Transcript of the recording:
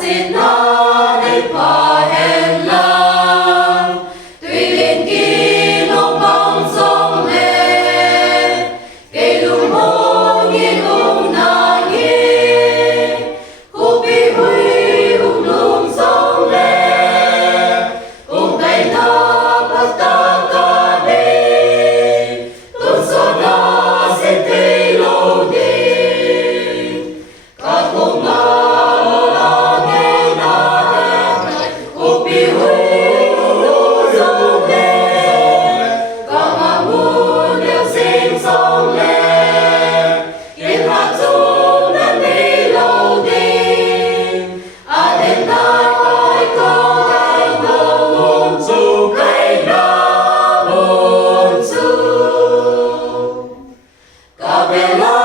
xin nó đi phò hẹn lòng tuy liền kỳ lúc bóng sông lệ cây lùng hô nghi lùng nà nghi khu bi huy hùng lùng sông lệ cùng tay nó bắt ta ca đi tuần số đó xin thi lâu đi các cùng Bella